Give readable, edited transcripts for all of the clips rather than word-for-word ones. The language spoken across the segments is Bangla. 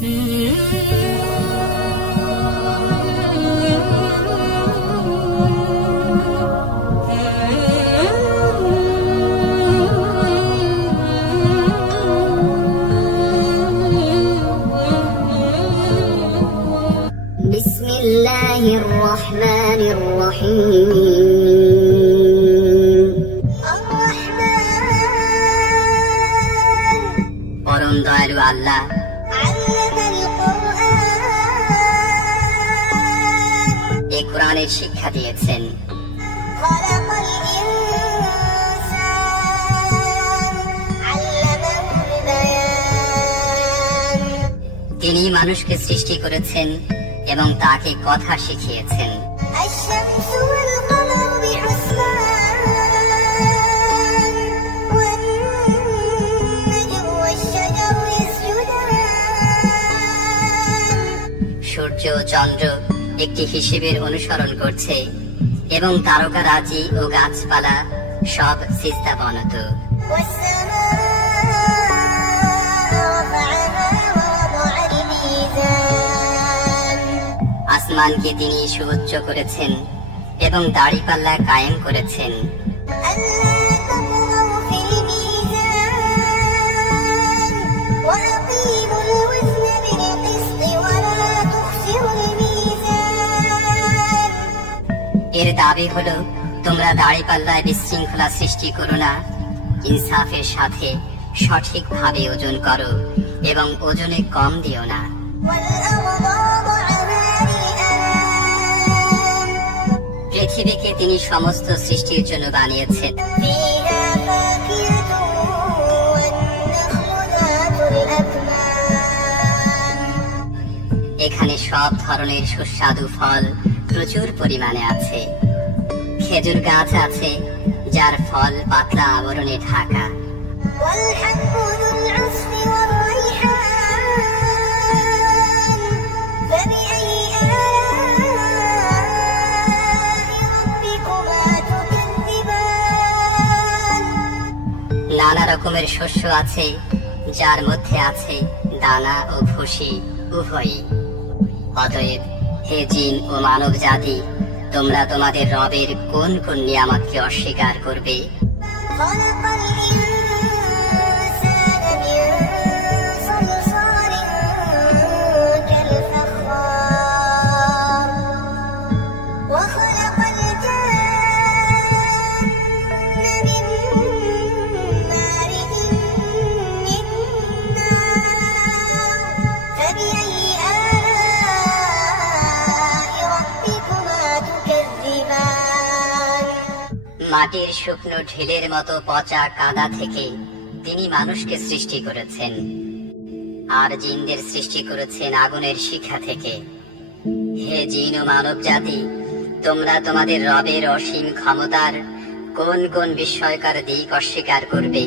বিসমিল্লাহির রহমানির রহিম। পরম দয়ালু আল্লাহ এই কোরআনের শিক্ষা দিয়েছেন। তিনি মানুষকে সৃষ্টি করেছেন এবং তাকে কথা শিখিয়েছেন। সূর্য চন্দ্র একটি হিসেবের অনুসরণ করছে এবং তারকারাজি ও গাছপালা সব সিজদাবনত। আসমানকে তিনি সুউচ্চ করেছেন এবং দাড়িপাল্লা কায়েম করেছেন। এর দাবি হলো, তোমরা দাড়িপাল্লায় বিশৃঙ্খলা সৃষ্টি করো না, ইনসাফের সাথে সঠিকভাবে ওজন করো এবং ওজনে কম দিও না। পৃথিবীকে তিনি সমস্ত সৃষ্টির জন্য বানিয়েছেন। এখানে সব ধরনের সুস্বাদু ফল প্রচুর পরিমাণে আছে। খেজুর গাছ আছে যার ফল পাতলা আবরণে ঢাকা। নানা রকমের শস্য আছে যার মধ্যে আছে দানা ও ভুসি উভয়ই। অতএব হে জিন ও মানব জাতি, তোমরা তোমাদের রবের কোন কোন নিয়ামতকে অস্বীকার করবে? মাটির শুকনো ঢিলের মতো পচা কাদা থেকে তিনি মানুষকে সৃষ্টি করেছেন, আর জিনদের সৃষ্টি করেছেন আগুনের শিখা থেকে। হে জিন ও মানব জাতি, তোমরা তোমাদের রবের অসীম ক্ষমতার কোন কোন বিস্ময়কর দিক অস্বীকার করবে?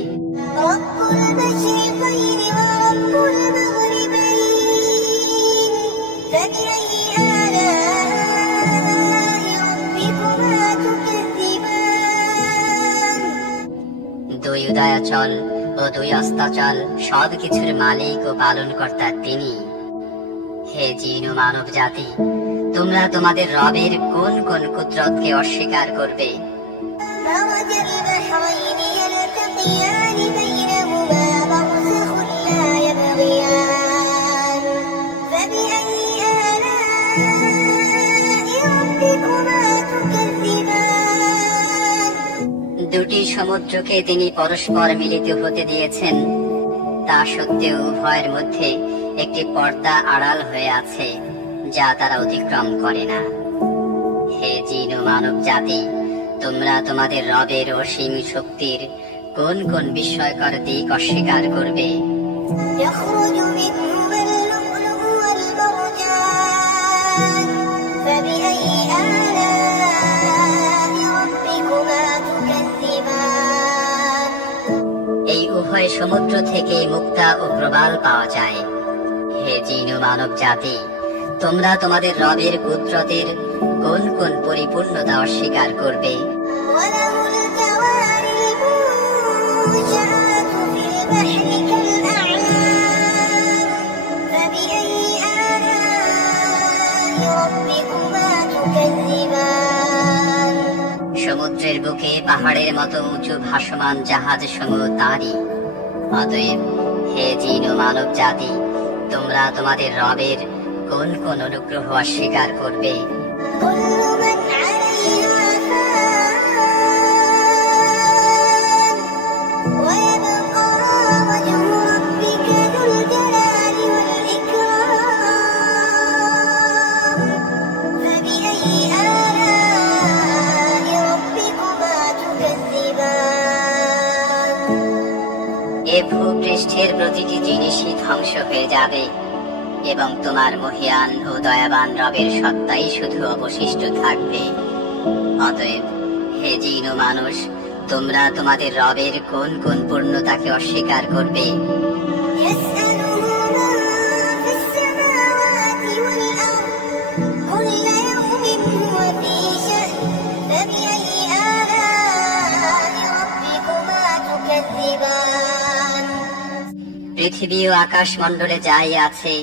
দুই উদয়াচল ও দুই অস্তাচল সবকিছুর মালিক ও পালনকর্তা তিনি। হে জিন ও মানব জাতি, তোমরা তোমাদের রবের কোন কোন কুদরতকে অস্বীকার করবে? দুটি সমুদ্রকে তিনি পরস্পর মিলিত হতে দিয়েছেন, তা সত্ত্বেও উভয়ের মধ্যে একটি পর্দা আড়াল হয়ে আছে যা তারা অতিক্রম করে না। হে জিন ও মানব জাতি, তোমরা তোমাদের রবের অসীম শক্তির কোন কোন বিস্ময়কর দিক অস্বীকার করবে? এই উভয় সমুদ্র থেকে মুক্তা ও প্রবাল পাওয়া যায়। হে জিন ও মানব জাতি, তোমরা তোমাদের রবের কুদরতের কোন কোন পরিপূর্ণতা অস্বীকার করবে? فبأي সমুদ্রের বুকে পাহাড়ের মতো উঁচু ভাসমান জাহাজ সমূহ তারই। অতএব হে জিন ও মানব জাতি, তোমরা তোমাদের রবের কোন কোন অনুগ্রহ অস্বীকার করবে? এ ভূপৃষ্ঠের প্রতিটি জিনিসই ধ্বংস হয়ে যাবে এবং তোমার মহিয়ান ও দয়াবান রবের সত্তাই শুধু অবশিষ্ট থাকবে। অতএব হে জিন ও মানুষ, তোমরা তোমাদের রবের কোন কোন পূর্ণতাকে অস্বীকার করবে? পৃথিবী ও আকাশ মণ্ডলে যাই আছে,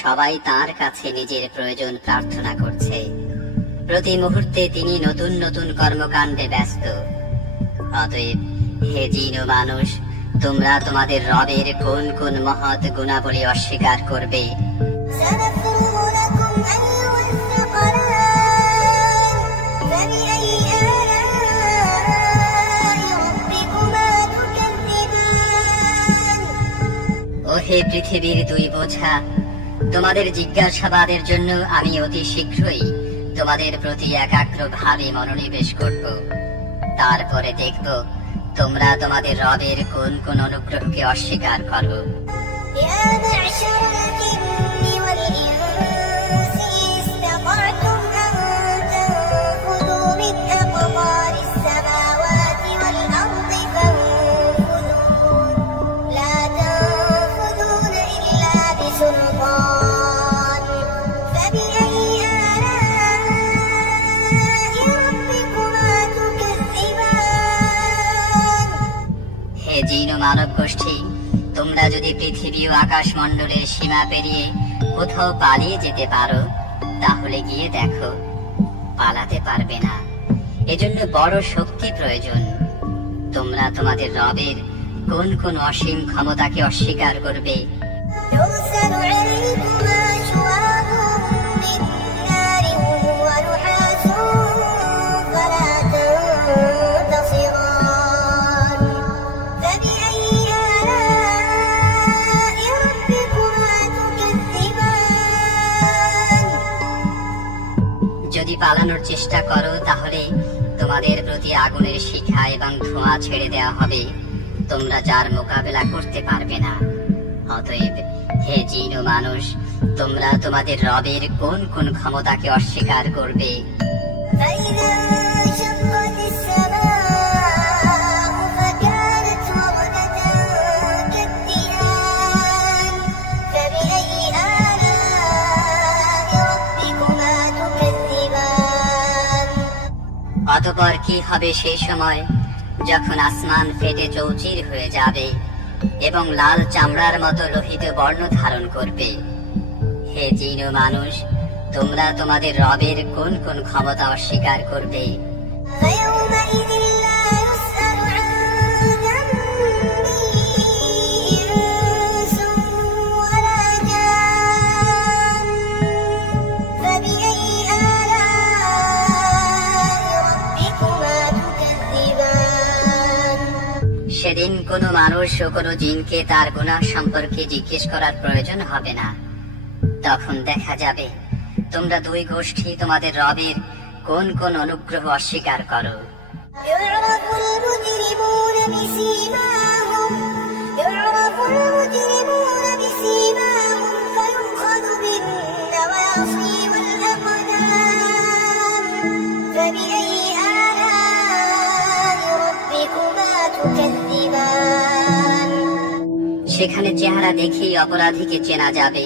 সবাই তার কাছে নিজের প্রয়োজন প্রার্থনা করছে। প্রতি মুহূর্তে তিনি নতুন নতুন কর্মকাণ্ডে ব্যস্ত। অতএব হে জিন ও মানুষ, তোমরা তোমাদের রবের কোন কোন মহৎ গুণাবলী অস্বীকার করবে? ও হে পৃথিবীর দুই বোঝা, তোমাদের জিজ্ঞাসাবাদের জন্য আমি অতি শীঘ্রই তোমাদের প্রতি একাগ্রভাবে মনোনিবেশ করব। তারপরে দেখব তোমরা তোমাদের রবের কোন কোন অনুগ্রহকে অস্বীকার করো। জিন ও মানব গোষ্ঠী, তোমরা যদি পৃথিবী ও আকাশ মণ্ডলের সীমা পেরিয়ে কোথাও পালিয়ে যেতে পারো, তাহলে গিয়ে দেখো পালাতে পারবে না। এজন্য বড় শক্তি প্রয়োজন। তোমরা তোমাদের রবের কোন কোন অসীম ক্ষমতাকে অস্বীকার করবে? যদি পালানোর চেষ্টা করো, তাহলে তোমাদের প্রতি আগুনের শিখা এবং ধোঁয়া ছেড়ে দেওয়া হবে। তোমরা যার মোকাবেলা করতে পারবে না। অতএব হে জিন ও মানুষ, তোমরা তোমাদের রবের কোন কোন ক্ষমতাকে অস্বীকার করবে? অতঃপর কি হবে সেই সময় যখন আসমান ফেটে চৌচির হয়ে যাবে এবং লাল চামড়ার মতো লোহিত বর্ণ ধারণ করবে? হে জিন ও মানুষ, তোমরা তোমাদের রবের কোন কোন ক্ষমতা অস্বীকার করবে? সেদিন কোনো মানুষ ও কোনো জিনকে তার গুনাহ সম্পর্কে জিজ্ঞেস করার প্রয়োজন হবে না। তখন দেখা যাবে তোমরা দুই গোষ্ঠী তোমাদের রবের কোন কোন অনুগ্রহ অস্বীকার করো। সেখানে চেহারা দেখেই অপরাধীকে চেনা যাবে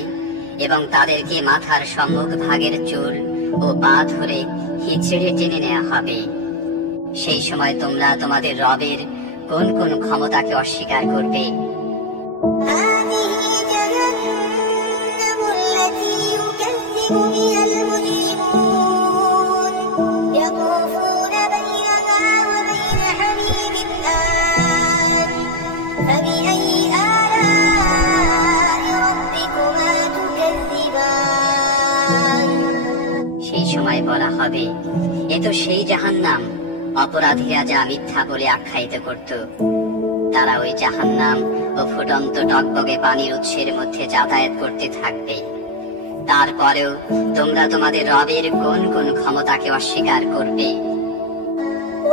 এবং তাদেরকে মাথার সম্মুখ ভাগের চুল ও পা ধরে হিচড়ে টেনে নেওয়া হবে। সেই সময় তোমরা তোমাদের রবের কোন কোন ক্ষমতাকে অস্বীকার করবে? يطوفون بينها সময় বলা হবে, এ তো সেই জাহান্নাম অপরাধীরা যা মিথ্যা বলে আখ্যায়িত করত। তারা ওই জাহান্নাম ও ফুটন্ত টকবগে পানির উৎসের মধ্যে যাতায়াত করতে থাকবে। তারপরেও তোমরা তোমাদের রবের কোন কোন ক্ষমতাকে অস্বীকার করবে?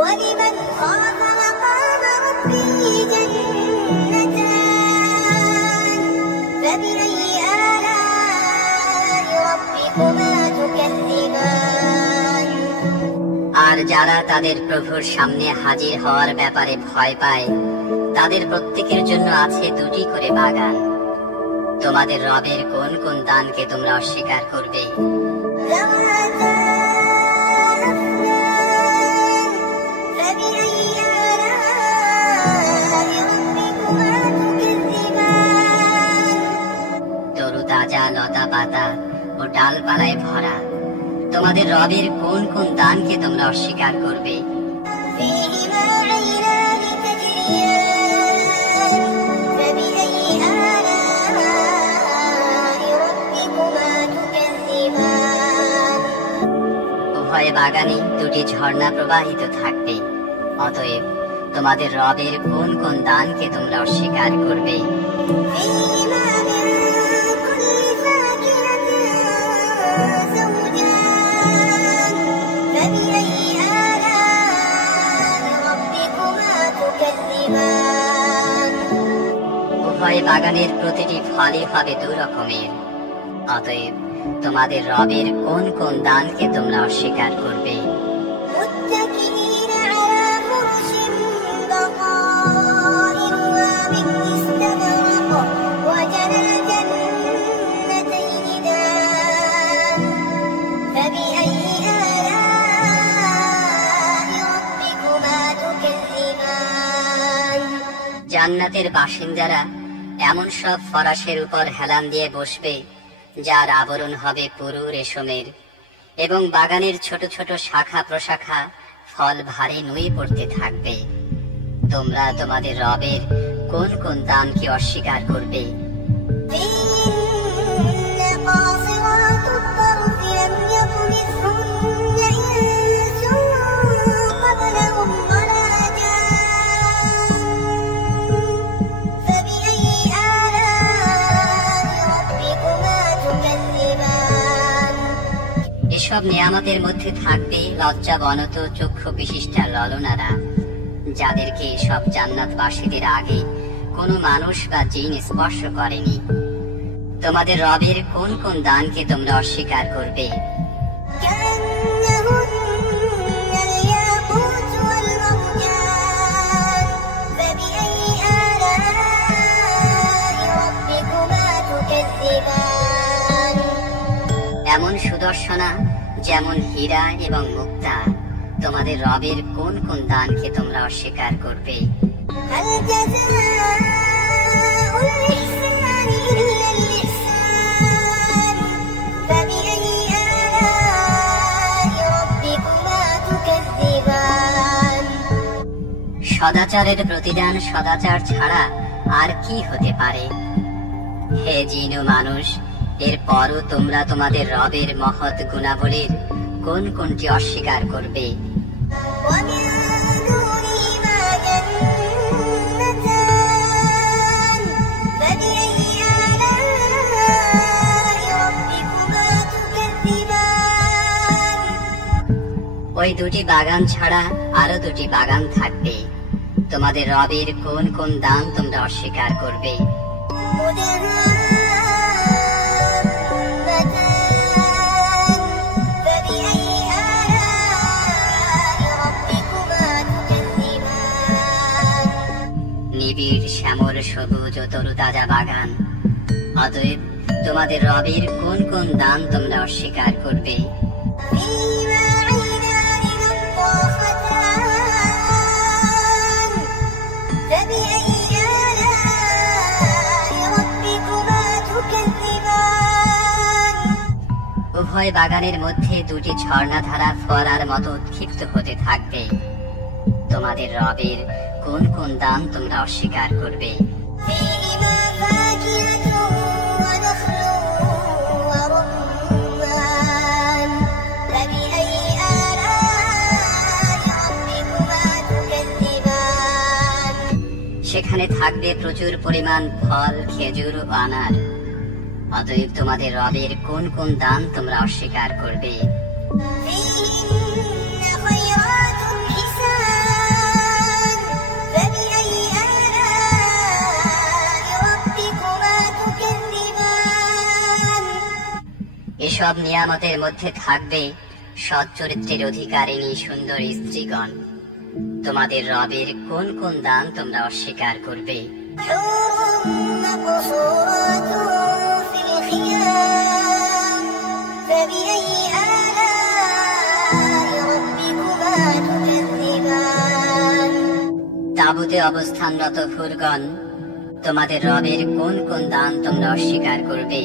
وَلِمَنْ خَافَ مَقَامَ رَبِّهِ جَنَّتَانِ فَبِأَيِّ آلَاءِ رَبِّكُمَا تُكَذِّبَانِ। আর যারা তাদের প্রভুর সামনে হাজির হওয়ার ব্যাপারে ভয় পায়, তাদের প্রত্যেকের জন্য আছে দুটি করে বাগান। তোমাদের রবের কোন কোন দানকে তোমরা অস্বীকার করবে? ذَوَاتَا أَفْنَانٍ فَبِأَيِّ آلَاءِ رَبِّكُمَا تُكَذِّبَانِ। তরুতাজা লতা পাতা ও ডালপালায় ভরা তোমাদের রবের কোন কোন দানকে তোমরা অস্বীকার করবে? فِيهِمَا عَيْنَانِ تَجْرِيَانِ فَبِأَيِّ آلَاءِ رَبِّكُمَا تُكَذِّبَانِ। উভয় বাগানে দুটি ঝর্ণা প্রবাহিত থাকবে। অতএব তোমাদের রবের কোন কোন দানকে তোমরা অস্বীকার করবে? فِيهِمَا مِن كُلِّ فَاكِهَةٍ زَوْجَانِ فَبِأَيِّ آلَاءِ رَبِّكُمَا تُكَذِّبَانِ। উভয় বাগানের প্রতিটি ফলই হবে দু রকমের। অতএব তোমাদের রবের কোন কোন দানকে তোমরা অস্বীকার করবে? مُتَّكِئِينَ عَلَى فُرُشٍ بَطَائِنُهَا مِنْ إِسْتَبْرَقٍ وَجَنَى الْجَنَّتَيْنِ دَانٍ فَبِأَيِّ آلَاءِ رَبِّكُمَا تُكَذِّبَانِ। জান্নাতের বাসিন্দারা এমন সব ফরাশের উপর হেলান দিয়ে বসবে যার আবরণ হবে পুরু রেশমের, এবং বাগানের ছোট ছোট শাখা প্রশাখা ফল ভারে নুয়ে পড়তে থাকবে। তোমরা তোমাদের রবের কোন কোন দানকে অস্বীকার করবে? فِيهِنَّ قَاصِرَاتُ الطَّرْفِ لَمْ يَطْمِثْهُنَّ إِنسٌ قَبْلَهُمْ وَلَا جَانٌّ فَبِأَيِّ آلَاءِ رَبِّكُمَا تُكَذِّبَانِ। এসব নিয়ামতের মধ্যে থাকবে লজ্জা বনত চক্ষু বিশিষ্টা ললনারা, যাদেরকে সব জান্নাতবাসীদের আগে কোনো মানুষ বা জিন স্পর্শ করেনি। তোমাদের রবের কোন কোন দানকে তোমরা অস্বীকার করবে? كأنهن الياقوت والمرجان فبأي آلاء ربكما تكذبان। এমন সুদর্শনা যেমন হীরা এবং মুক্তা, তোমাদের রবের কোন কোন দানকে তোমরা অস্বীকার করবে? هل جزاء الإحسان إلا الإحسان فبأي آلاء ربكما تكذبان। সদাচারের প্রতিদান সদাচার ছাড়া আর কি হতে পারে? হে জিন ও মানুষ, এরপরও তোমরা তোমাদের রবের মহৎ গুণাবলীর কোন কোনটি অস্বীকার করবে? ومن دونهما جنتان فبأي آلاء ربكما تكذبان। ওই দুটি বাগান ছাড়া আরো দুটি বাগান থাকবে। তোমাদের রবের কোন কোন দান তোমরা অস্বীকার করবে? مدهامتان فبأي آلاء ربكما تكذبان। নিবিড় শ্যামল সবুজ ও তরুতাজা বাগান। অতএব তোমাদের রবের কোন কোন দান তোমরা অস্বীকার করবে? فيهما عينان نضاختان فبأي آلاء ربكما تكذبان। উভয় বাগানের মধ্যে দুটি ঝর্ণাধারা ফোয়ারার মতো উৎক্ষিপ্ত হতে থাকবে। তোমাদের রবের কোন কোন দান তোমরা অস্বীকার করবে? فيهما فاكهة ونخل ورمان থাকবে প্রচুর পরিমাণ ফল, খেজুর ও আনার। অতএব তোমাদের রবের কোন কোন দান তোমরা অস্বীকার করবে? فيهن خيرات حسان فبأي آلاء ربكما تكذبان এসব নিয়ামতের মধ্যে থাকবে সৎ চরিত্রের অধিকারিণী সুন্দর স্ত্রীগণ। তোমাদের রবের কোন কোন দান তোমরা অস্বীকার করবে? حور مقصورات في الخيام فبأي آلاء ربكما تكذبان তাঁবুতে অবস্থানরত হুরগণ, তোমাদের রবের কোন কোন দান তোমরা অস্বীকার করবে?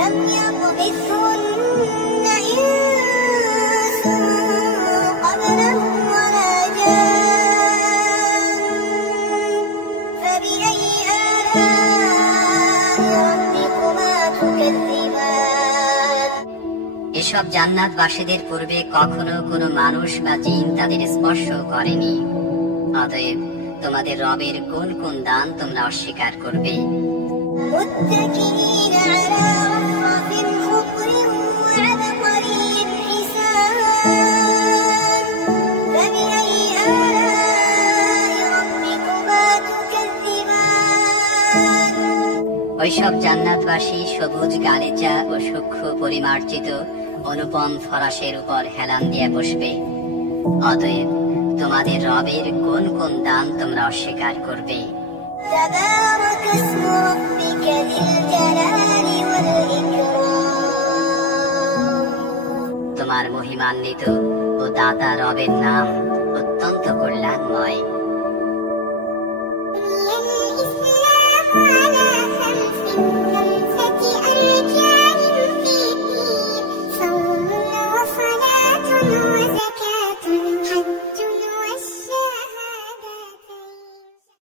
لم يطمثهن إنس قبلهم ولا جان فبأي آلاء ربكما تكذبان এসব জান্নাতবাসীদের পূর্বে কখনো কোনো মানুষ বা জিন তাদের স্পর্শ করেনি। অতএব তোমাদের রবের কোন কোন দান তোমরা অস্বীকার করবে? متكئين على رفرف خضر وعبقري حسان فبأي آلاء ربكما تكذبان ওইসব জান্নাতবাসী সবুজ গালিচা ও সূক্ষ্ম পরিমার্জিত অনুপম ফরাসের উপর হেলান দিয়ে বসবে। অতএব তোমাদের রবের কোন কোন দান তোমরা অস্বীকার করবে? تبارك اسم ربك ذي الجلال والإكرام তোমার মহিমান্বিত ও দাতা রবের নাম অত্যন্ত কল্যাণময়। الإسلام على